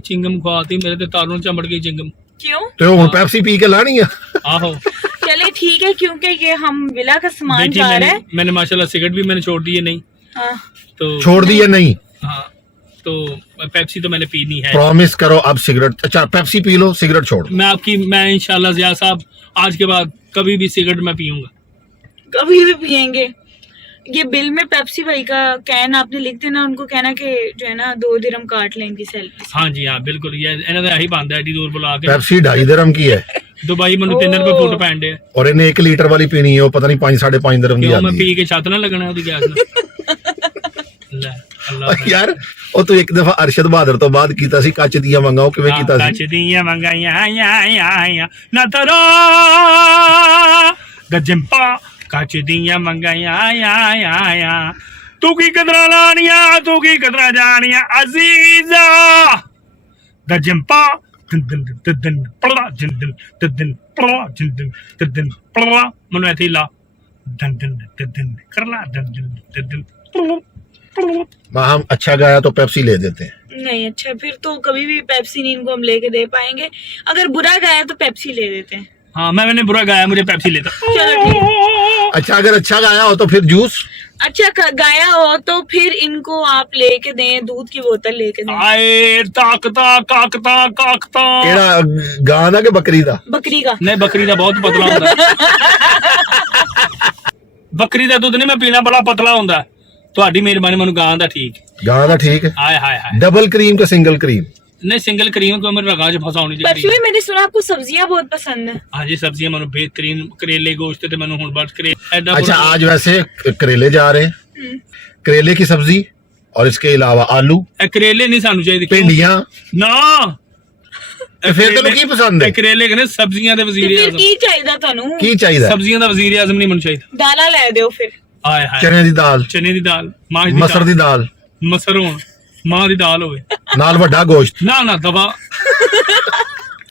चिंगम खवाती मेरे ते तारों चमड़ गई चिंगम। क्यों? तो हुन पेप्सी पी के लानी है। आहो चले ठीक है, क्योंकि ये हम विला का सामान देखिए जा रहा है। मैंने माशाल्लाह सिगरेट भी मैंने छोड़ दी है नहीं हाँ। तो छोड़ दी है नहीं? हाँ तो पेप्सी तो मैंने पीनी है। प्रॉमिस करो अब सिगरेट, अच्छा पेप्सी पी लो, सिगरेट छोड़। मैं इंशाल्लाह ज़िया साहब आज के बाद कभी भी सिगरेट मैं पीऊंगा। कभी भी पियेंगे। ये बिल में पेप्सी भाई का कैन आपने लिख देना, उनको कहना कि जो है ना 2 दिरहम काट लें इनकी सैलरी। हाँ जी हाँ बिल्कुल, ये इन्हों ने यही बंद है एडी दूर बुला के। पेप्सी 2.5 दिरहम की है दुबई मैंने 3 रुपए फुट पैन दे और इन्हें 1 लीटर वाली पीनी है, वो पता नहीं 5-5.5 दिरहम की क्यों मैं आती पी के छत ना लगना ओदी गैस ना। है यार। ਉਹ ਤੂੰ ਇੱਕ ਦਫਾ ਅਰਸ਼ਦ ਬਹਾਦਰ ਤੋਂ ਬਾਅਦ ਕੀਤਾ ਸੀ ਕੱਚ ਦੀਆਂ ਮੰਗਾਓ, ਕਿਵੇਂ ਕੀਤਾ ਸੀ? ਕੱਚ ਦੀਆਂ ਮੰਗਾਈਆਂ ਆਇਆ ਨਾ ਤਰੋ ਗਜੰਪਾ ਕੱਚ ਦੀਆਂ ਮੰਗਾਈਆਂ ਆਇਆ ਤੂੰ ਕੀ ਕਦਰਾਂ ਲਾਣੀਆਂ ਤੂੰ ਕੀ ਕਦਰਾਂ ਜਾਣੀਆਂ ਅਜ਼ੀਜ਼ਾ ਗਜੰਪਾ ਦਿਨ ਪੜਾ ਜਿੰਦਨ ਪੜਾ ਜਿੰਦਨ ਪੜਾ ਮਨੂੰ ਇੱਥੇ ਲਾ ਦਿਨ ਕਰ ਲਾ ਦਿਨ हम अच्छा गाया तो पेप्सी ले देते हैं। नहीं अच्छा, फिर तो कभी भी पेप्सी नहीं इनको हम लेके दे पाएंगे। अगर बुरा गाया तो पेप्सी ले देते हैं। हाँ मैंने बुरा गाया, मुझे पेप्सी लेता। चलो ठीक है। अच्छा अगर अच्छा गाया हो तो फिर जूस, अच्छा गाया हो तो फिर इनको आप लेके दें, दूध की बोतल लेके दें। आए ताकता काकता काकता केड़ा गां दा के बकरी दा? बकरी का। नहीं बकरी का बहुत पतला होता। बकरी का दूध नहीं मैं पीना, बड़ा पतला होता। ਤੁਹਾਡੀ ਮਿਹਰਬਾਨੀ ਮੈਨੂੰ ਗਾਂ ਦਾ ਠੀਕ। गां दा ठीक है। हाय हाय हाय डबल क्रीम का सिंगल क्रीम? नहीं सिंगल क्रीम को मेरे रगा च फसा होनी परफ्यूम चाहिए। मैंने सुना आपको सब्जियां बहुत पसंद है। हाँ जी सब्जियां मैंने बेहतरीन करेले गोश्त ते मैंने हुन बस करेले। अच्छा आज वैसे करेले जा रहे हैं, करेले की सब्जी और इसके अलावा आलू करेले नहीं सानू चाहिए, भिंडियां ना फिर तेन की पसंद है? करेले कहने सब्जियां दे वजीर फिर आजम। की चाहिए थानू? की चाहिए? सब्जियां दा वजीर आजम नहीं मैनू चाहिए। दाला ले दो फिर। हाय हाय चने दी दाल, चने दी दाल, मां दी मसर दी दाल, मसर होण मां दी दाल होवे नाल वड्डा गोश्त। ना ना दवा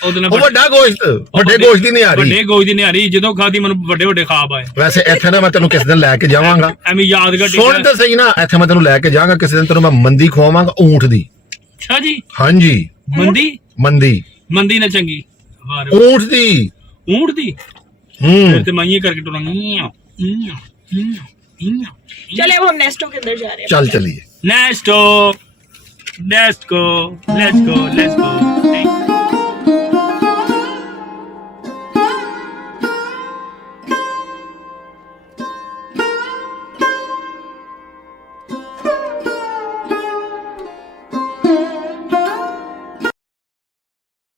ਉਹਦੇ ਨਾਲ ਉਹ ਵੱਡਾ ਗੋਸ਼ਤ, ਵੱਡੇ ਗੋਸ਼ਤ ਦੀ ਨਿਹਾਰੀ। ਵੱਡੇ ਗੋਸ਼ਤ ਦੀ ਨਿਹਾਰੀ ਜਦੋਂ ਖਾਦੀ ਮੈਨੂੰ ਵੱਡੇ ਵੱਡੇ ਖਾਬ ਆਏ। ਵੈਸੇ ਇੱਥੇ ਨਾ ਮੈਂ ਤੈਨੂੰ ਕਿਸੇ ਦਿਨ ਲੈ ਕੇ ਜਾਵਾਂਗਾ, ਐਵੇਂ ਯਾਦਗਾਰ ਸੁਣ ਤੇ ਸਹੀ ਨਾ, ਇੱਥੇ ਮੈਂ ਤੈਨੂੰ ਲੈ ਕੇ ਜਾਵਾਂਗਾ ਕਿਸੇ ਦਿਨ, ਤੈਨੂੰ ਮੈਂ ਮੰਦੀ ਖਵਾਵਾਂਗਾ ਊਂਠ ਦੀ। ਅੱਛਾ ਜੀ ਹਾਂਜੀ ਮੰਦੀ ਮੰਦੀ ਨਾ ਚੰਗੀ ਊਂਠ ਦੀ ਫਿਰ ਤੇ ਮੈਂ ਇਹ ਕਰਕੇ ਟੁਰਾਂਗਾ। चले वो हम नेस्टो के अंदर जा रहे हैं। चल चलिए नेस्टो लेट्स गो